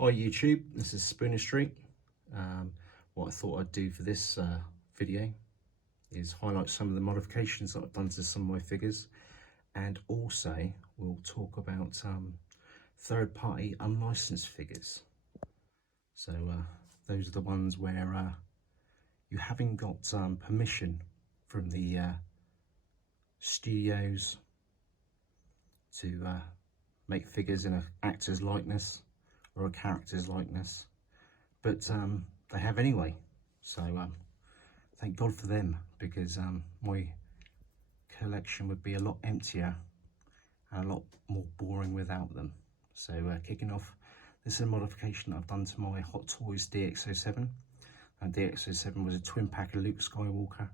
Hi YouTube, this is Spooner Street. What I thought I'd do for this video is highlight some of the modifications that I've done to some of my figures, and also we'll talk about third-party unlicensed figures. So those are the ones where you haven't got permission from the studios to make figures in an actor's likeness or a character's likeness, but they have anyway. So thank God for them, because my collection would be a lot emptier and a lot more boring without them. So kicking off, this is a modification that I've done to my Hot Toys DX07. And DX07 was a twin pack of Luke Skywalker.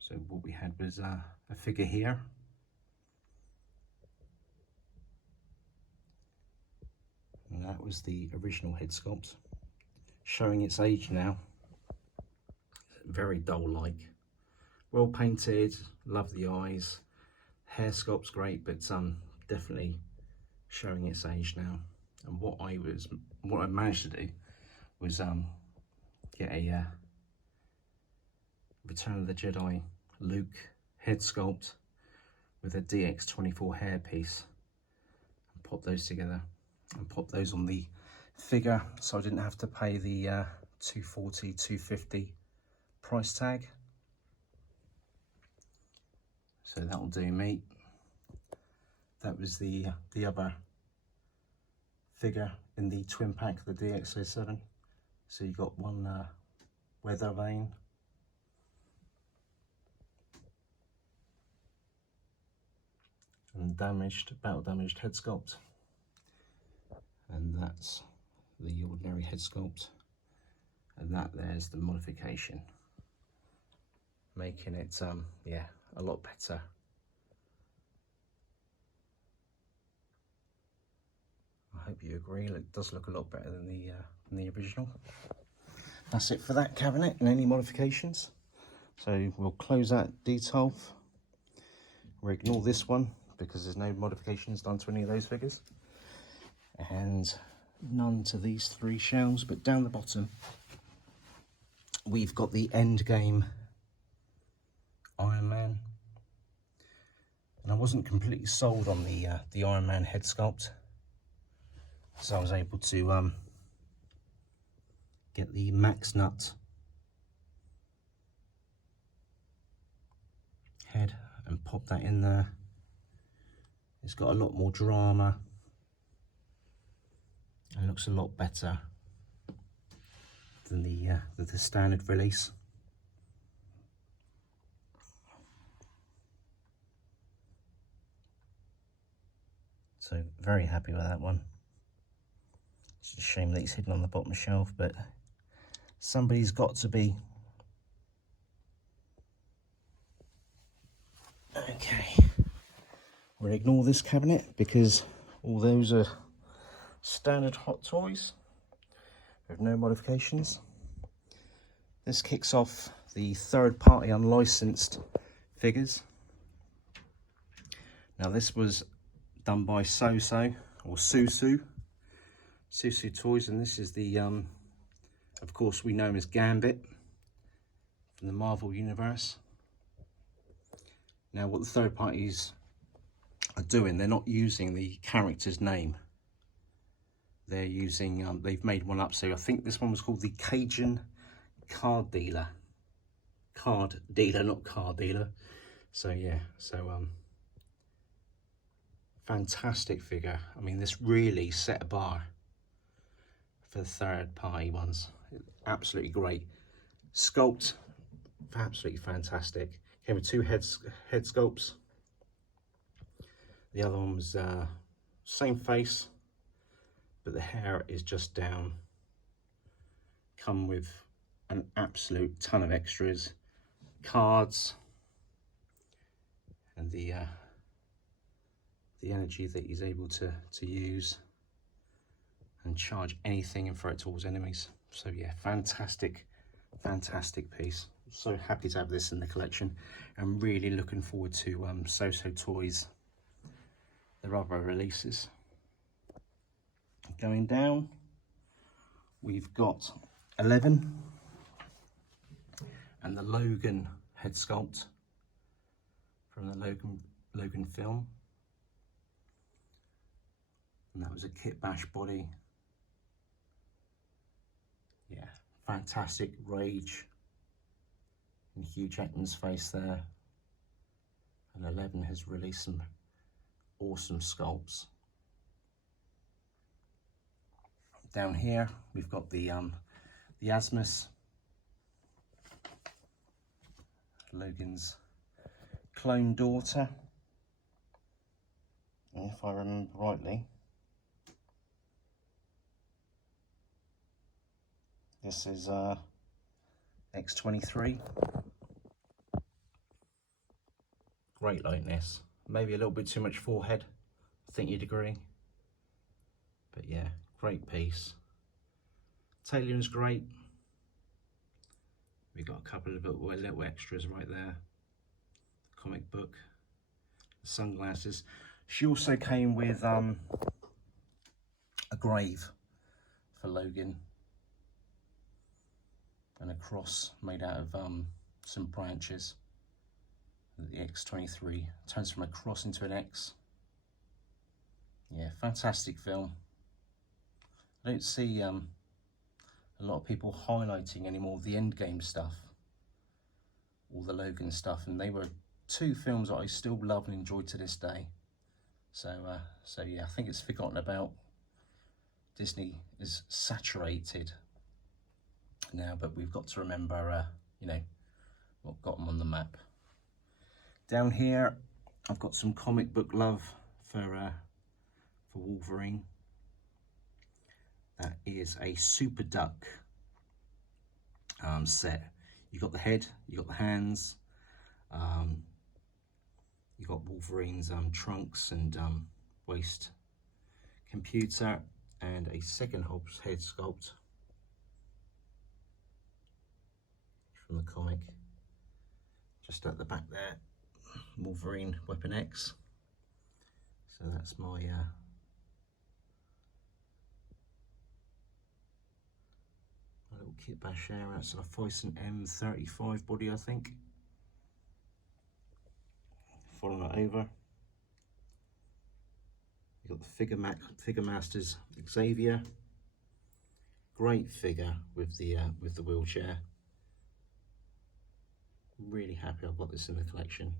So what we had was a figure here. And that was the original head sculpt, showing its age now. Very dull-like, well painted, love the eyes, hair sculpt's great, but definitely showing its age now. And what I managed to do was get a Return of the Jedi Luke head sculpt with a DX24 hairpiece, and pop those together and pop those on the figure, so I didn't have to pay the $240, $250 price tag. So that'll do me. That was the other figure in the twin pack of the DX07. So you got one weather vane, and battle damaged head sculpt. And that's the ordinary head sculpt, and there's the modification, making it yeah, a lot better. I hope you agree. It does look a lot better than the original. That's it for that cabinet and any modifications. So we'll close that detail. We'll ignore this one because there's no modifications done to any of those figures, and none to these three shelves. But down the bottom we've got the Endgame Iron Man, and I wasn't completely sold on the Iron Man head sculpt, so I was able to get the Max Nut head and pop that in there. It's got a lot more drama and looks a lot better than the standard release. So very happy with that one. It's a shame that it's hidden on the bottom shelf, but somebody's got to be. Okay, we'll ignore this cabinet because all those are standard Hot Toys with no modifications. This kicks off the third-party unlicensed figures. Now this was done by SooSoo or SooSoo Toys, and this is the of course we know him as Gambit from the Marvel universe. Now what the third parties are doing, they're not using the character's name. They're using, they've made one up. So I think this one was called the Cajun Card Dealer. Card Dealer, not Car Dealer. So yeah, so fantastic figure. I mean, this really set a bar for the third party ones. Absolutely great. Sculpt, absolutely fantastic. Came with two head sculpts. The other one was same face, but the hair is just down. Come with an absolute ton of extras, cards, and the energy that he's able to use and charge anything and throw it towards enemies. So yeah, fantastic piece. So happy to have this in the collection. I'm really looking forward to SooSoo Toys, their other releases. Going down, we've got 11 and the Logan head sculpt from the Logan film. And that was a kit bash body. Yeah, fantastic rage in Hugh Jackman's face there. And 11 has released some awesome sculpts. Down here we've got the Asmus, Logan's clone daughter, if I remember rightly. This is X23. Great likeness. Maybe a little bit too much forehead, I think you'd agree. But yeah, great piece. Tailor's great. We got a couple of little extras right there. Comic book, the sunglasses. She also came with a grave for Logan and a cross made out of some branches. The X23 turns from a cross into an X. Yeah, fantastic film. I don't see a lot of people highlighting any more of the Endgame stuff, all the Logan stuff, and they were two films that I still love and enjoy to this day. So yeah, I think it's forgotten about. Disney is saturated now, but we've got to remember, you know, what got them on the map. Down here, I've got some comic book love for Wolverine. That is a Super Duck set. You got the head, you got the hands, you got Wolverine's trunks and waist computer, and a second head sculpt from the comic. Just at the back there, Wolverine Weapon X. So that's my little kit bash there. That's a Foyson M35 body, I think. Following it over, you've got the Figure Masters Xavier. Great figure with the wheelchair. Really happy I've got this in the collection.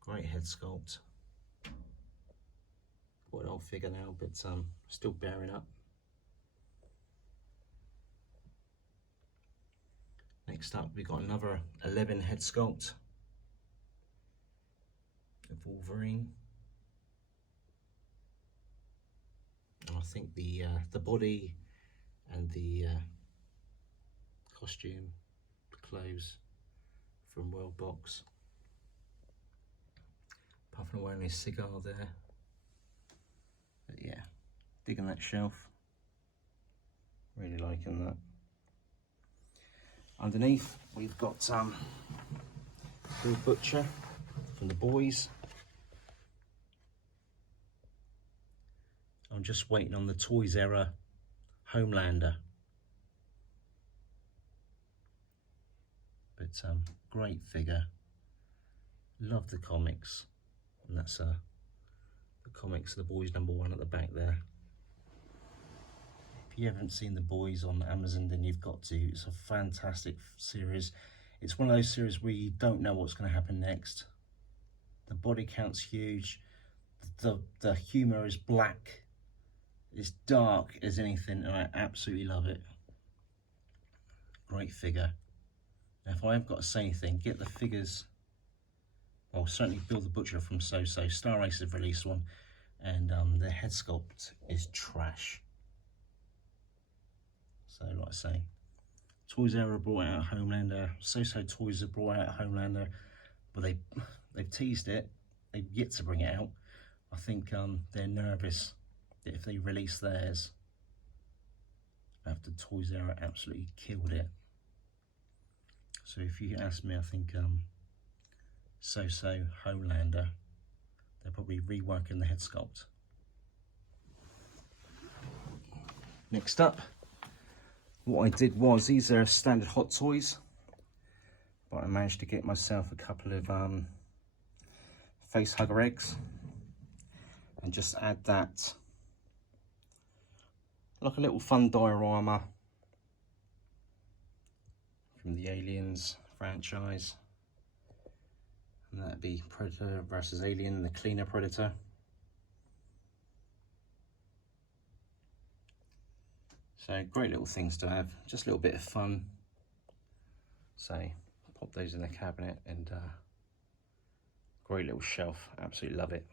Great head sculpt. Quite an old figure now, but still bearing up. Next up, we've got another 11 head sculpt of Wolverine. And I think the body and the costume, the clothes from World Box. Puffing away on his cigar there. But yeah, digging that shelf. Really liking that. Underneath, we've got Bill Butcher from The Boys. I'm just waiting on the Toys era Homelander. But great figure. Love the comics. And that's the comics, The Boys #1 at the back there. If you haven't seen The Boys on Amazon, then you've got to. It's a fantastic series. It's one of those series where you don't know what's going to happen next. The body count's huge. The humour is black. It's dark as anything, and I absolutely love it. Great figure. Now, if I have got to say anything, get the figures. Well, certainly Bill the Butcher from SooSoo. Star Race have released one, and their head sculpt is trash. So, like I say, Toys Era brought out Homelander. SooSoo Toys have brought out Homelander, but they've teased it. They've yet to bring it out. I think they're nervous that if they release theirs, after Toys Era absolutely killed it. So if you ask me, I think SooSoo Homelander, They're probably reworking the head sculpt. Next up, what I did was, these are standard Hot Toys, but I managed to get myself a couple of Facehugger Eggs and just add that like a little fun diorama from the Aliens franchise. And that'd be Predator versus Alien, the cleaner Predator. So great little things to have, just a little bit of fun. So pop those in the cabinet, and great little shelf, absolutely love it.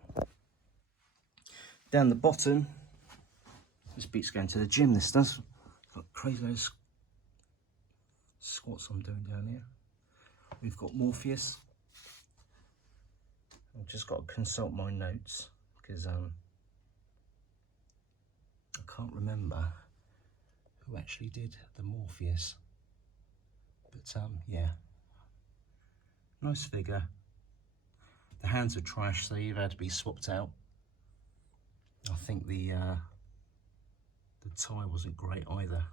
Down the bottom, this beats going to the gym, this does. Got crazy those squats I'm doing down here. We've got Morpheus. I've just got to consult my notes because I can't remember who actually did the Morpheus. But yeah, nice figure. The hands are trash, so they've had to be swapped out. I think the tie wasn't great either.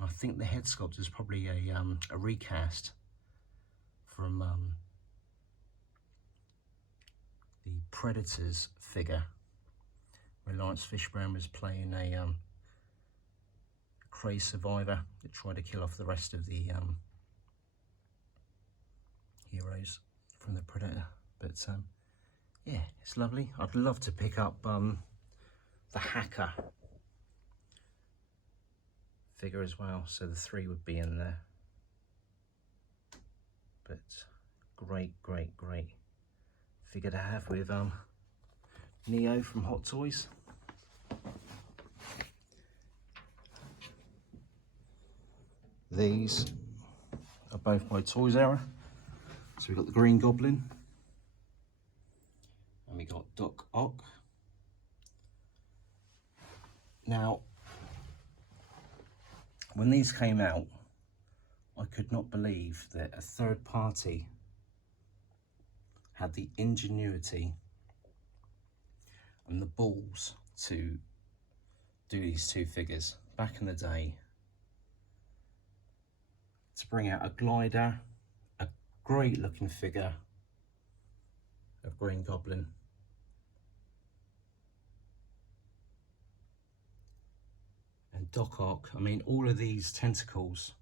I think the head sculpt is probably a recast from the Predators figure, where Lawrence Fishburne was playing a crazed survivor that tried to kill off the rest of the heroes from the Predator. But yeah, it's lovely. I'd love to pick up the Hacker figure as well, so the 3 would be in there. But great figure to have with Neo from Hot Toys. These are both by Toys Era. So we've got the Green Goblin, and we got Doc Ock. Now, when these came out, I could not believe that a third party had the ingenuity and the balls to do these 2 figures back in the day, to bring out a glider, a great looking figure of Green Goblin, and Doc Ock. I mean, all of these tentacles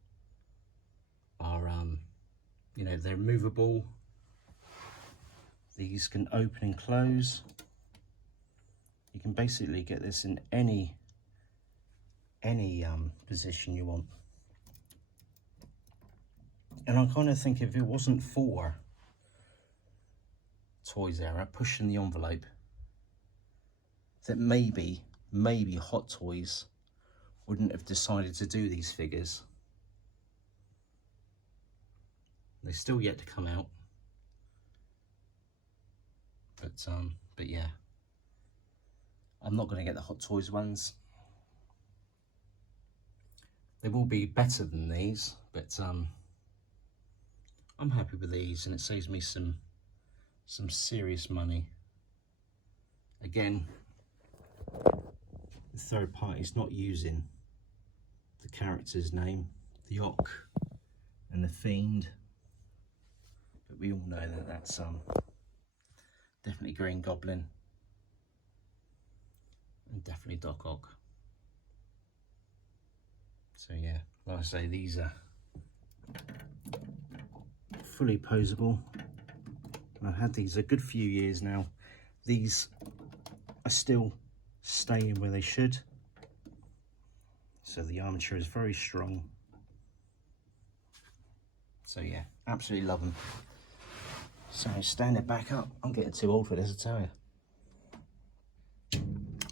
are you know, they're movable. These can open and close. You can basically get this in any position you want. And I kind of think if it wasn't for Toys Era pushing the envelope, that maybe Hot Toys wouldn't have decided to do these figures. They're still yet to come out. But yeah, I'm not going to get the Hot Toys ones. They will be better than these, but I'm happy with these, and it saves me some serious money. Again, the third party's not using the character's name, the Ock and the Fiend, but we all know that that's definitely Green Goblin and definitely Doc Ock. So yeah, like I say, these are fully posable. I've had these a good few years now. These are still staying where they should. So the armature is very strong. So yeah, absolutely love them. So stand it back up. I'm getting too old for this, I tell you.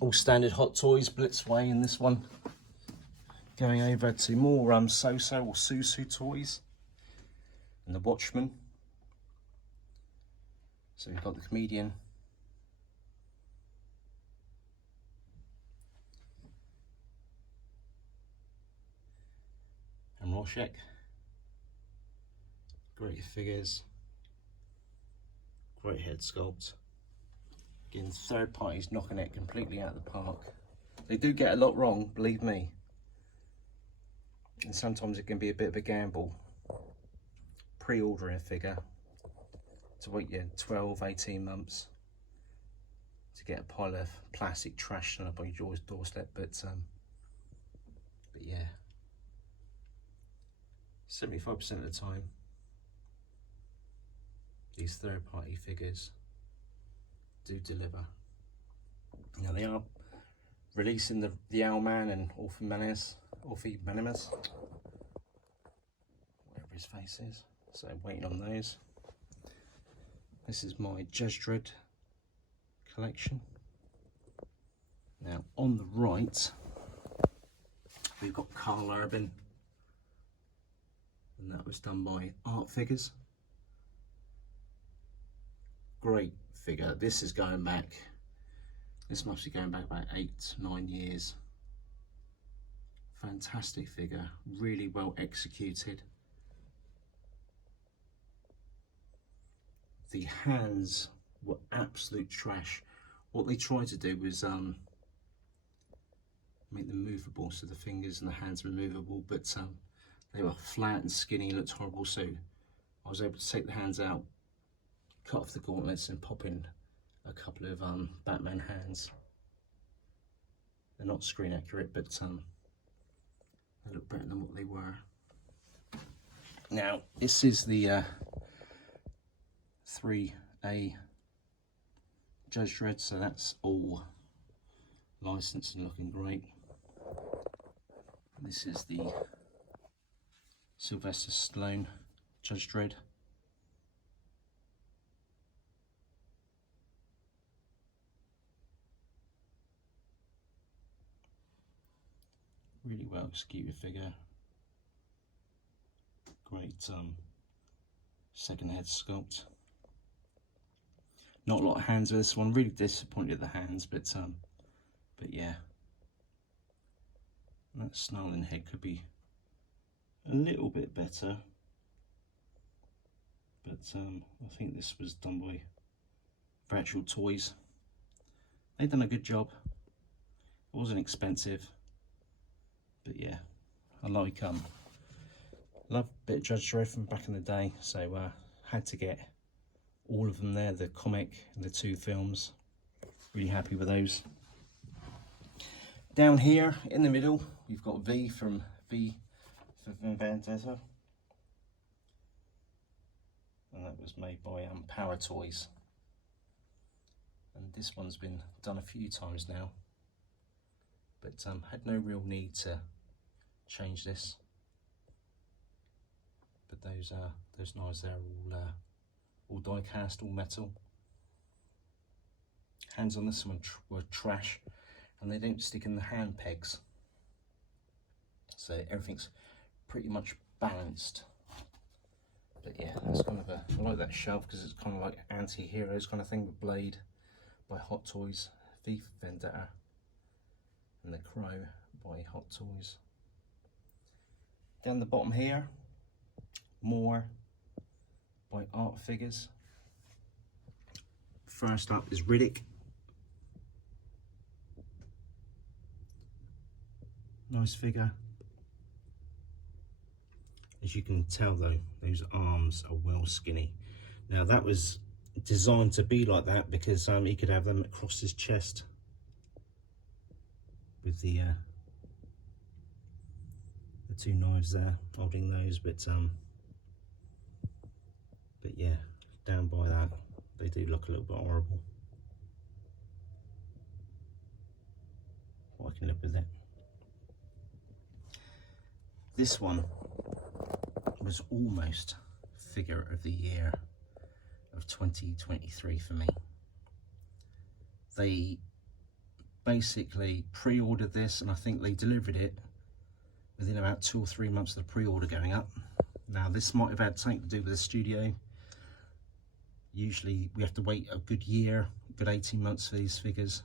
All standard Hot Toys, Blitzway in this one. Going over to more SooSoo or SooSoo toys. And the Watchmen. So we've got the Comedian. And Rorschach. Great figures. Great head sculpt. Again, third parties knocking it completely out of the park. They do get a lot wrong, believe me. And sometimes it can be a bit of a gamble. Pre-ordering a figure to wait 12, 18 months to get a pile of plastic trash done up on your doorstep, but yeah, 75% of the time these third-party figures do deliver. Now they are releasing the Owlman and Orpheus Minimus, whatever his face is, so I'm waiting on those. This is my Judge Dredd collection. Now on the right we've got Karl Urban, and that was done by Art Figures. Great figure. This is going back, this must be going back about 8-9 years. Fantastic figure, really well executed. The hands were absolute trash. What they tried to do was make them movable, so the fingers and the hands were movable, but they were flat and skinny, looked horrible, so I was able to take the hands out, cut off the gauntlets and pop in a couple of Batman hands. They're not screen accurate, but they look better than what they were. Now this is the 3A Judge Dredd, so that's all licensed and looking great. This is the Sylvester Stallone Judge Dredd. Really well executed figure. Great second head sculpt. Not a lot of hands with this one. Really disappointed at the hands, but yeah. That snarling head could be a little bit better, but I think this was done by Virtual Toys. They've done a good job. It wasn't expensive, but yeah, I like love a bit of Judge Dredd from back in the day, so had to get all of them there, the comic and the 2 films. Really happy with those. Down here in the middle we've got V for Vendetta, and that was made by Power Toys, and this one's been done a few times now, but had no real need to change this. But those knives there are all die cast, all metal. Hands on this one were trash, and they don't stick in the hand pegs, so everything's pretty much balanced. But yeah, that's kind of I like that shelf because it's kind of like anti-heroes kind of thing, with Blade by Hot Toys, V for Vendetta, and the Crow by Hot Toys. Down the bottom here, more by Art Figures. First up is Riddick. Nice figure. As you can tell though, those arms are well skinny. Now that was designed to be like that because he could have them across his chest with the 2 knives there holding those, but yeah, down by that they do look a little bit horrible. But I can live with it. This one was almost figure of the year of 2023 for me. They basically pre-ordered this, and I think they delivered it within about 2 or 3 months of the pre-order going up. Now this might have had something to do with the studio. Usually we have to wait a good year, a good 18 months for these figures.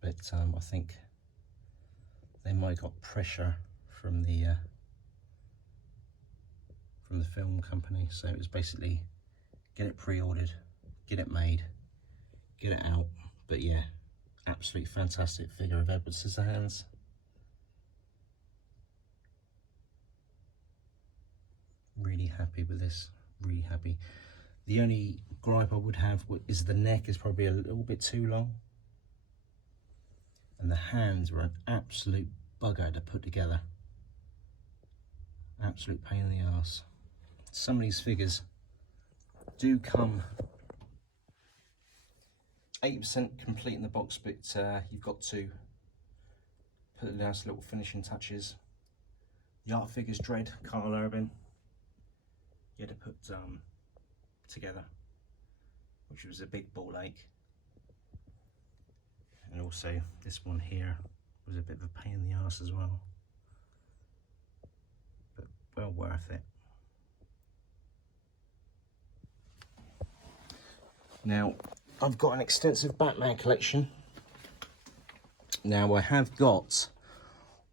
But I think they might have got pressure from the from the film company. So it was basically get it pre-ordered, get it made, get it out. But yeah, absolutely fantastic figure of Edward Scissorhands. Really happy with this, really happy. The only gripe I would have is the neck is probably a little bit too long. And the hands were an absolute bugger to put together. Absolute pain in the arse. Some of these figures do come 80% complete in the box, but you've got to put the last little finishing touches. The art figures Dread, Karl Urban, you had to put together, which was a big ball ache. And also this one here was a bit of a pain in the arse as well, but well worth it. Now I've got an extensive Batman collection. Now I have got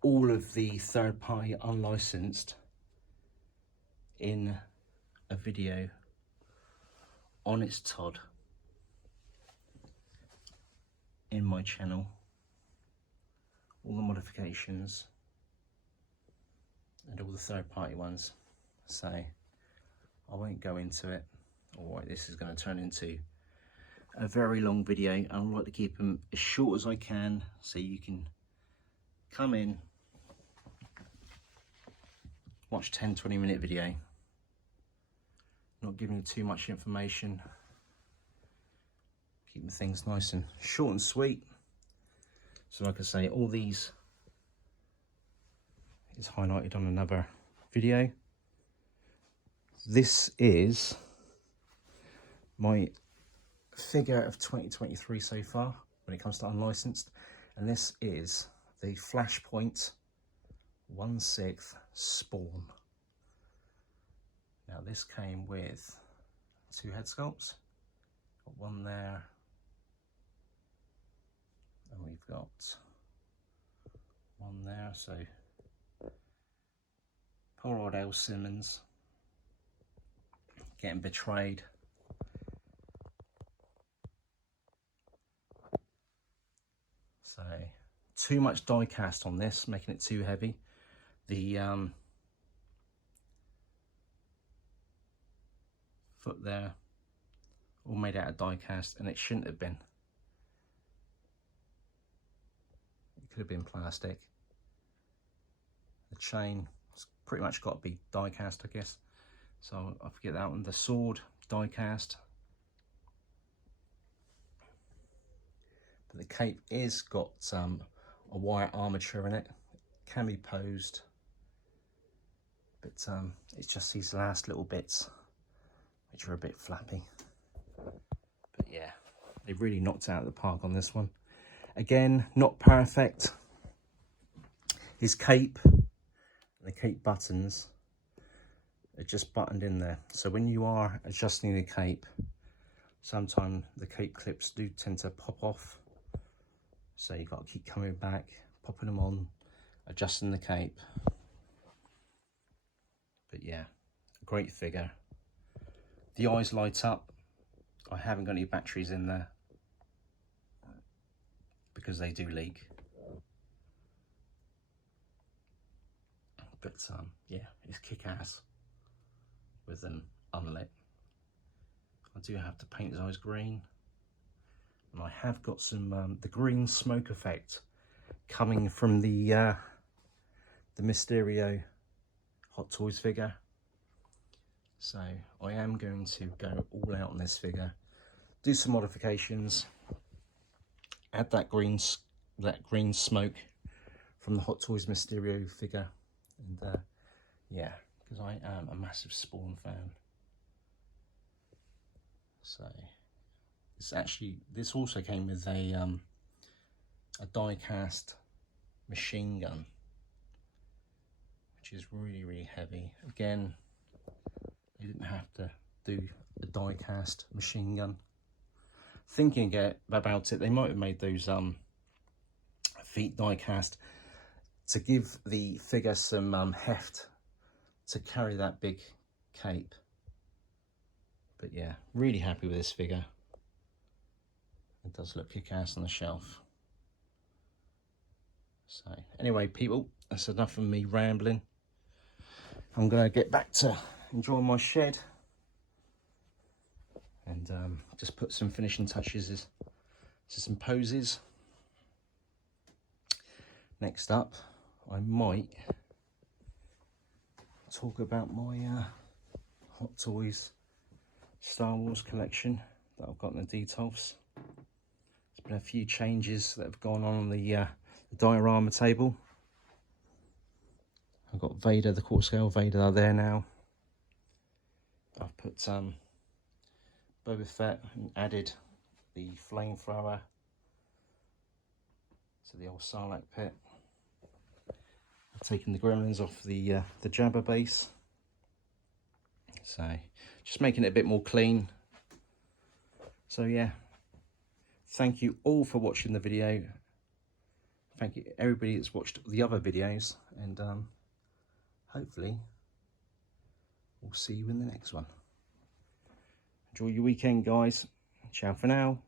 all of the third-party unlicensed in a video on its Todd in my channel, all the modifications and all the third-party ones, so I won't go into it. Alright, this is going to turn into a very long video. I like to keep them as short as I can, so you can come in, watch 10-20 minute video, not giving you too much information, keeping things nice and short and sweet. So like I say, all these is highlighted on another video. This is my figure of 2023 so far when it comes to unlicensed, and this is the Flashpoint 1/6 Spawn. Now this came with 2 head sculpts, got one there, and we've got one there. So poor old L. Simmons getting betrayed. So too much die cast on this, making it too heavy. The foot there, all made out of die cast, and it shouldn't have been. It could have been plastic. The chain, it's pretty much got to be die cast, I guess. So I forget that one. The sword, die cast. But the cape is got a wire armature in it. It can be posed, but it's just these last little bits which are a bit flappy. But yeah, they really knocked out of the park on this one. Again, not perfect. His cape, the cape buttons are just buttoned in there. So when you are adjusting the cape, sometimes the cape clips do tend to pop off. So you've got to keep coming back, popping them on, adjusting the cape. But yeah, a great figure. The eyes light up. I haven't got any batteries in there because they do leak. But yeah, it's kick-ass with them unlit. I do have to paint his eyes green. And I have got some the green smoke effect coming from the Mysterio Hot Toys figure. So I am going to go all out on this figure, do some modifications, add that green smoke from the Hot Toys Mysterio figure, and yeah, because I am a massive Spawn fan. So this also came with a die cast machine gun, which is really, really heavy. Again, they didn't have to do a die cast machine gun. Thinking about it, they might have made those feet die cast to give the figure some heft to carry that big cape. But yeah, really happy with this figure. It does look kick-ass on the shelf. So anyway, people, that's enough of me rambling. I'm gonna get back to enjoying my shed and just put some finishing touches to some poses. Next up, I might talk about my Hot Toys Star Wars collection that I've got in the details. There's been a few changes that have gone on the diorama table. I've got Vader, the quarter scale Vader there now. I've put Boba Fett and added the flamethrower to the old Sarlacc pit. I've taken the gremlins off the Jabba base. So just making it a bit more clean. So yeah, thank you all for watching the video. Thank you everybody that's watched the other videos, and hopefully we'll see you in the next one. Enjoy your weekend, guys. Ciao for now.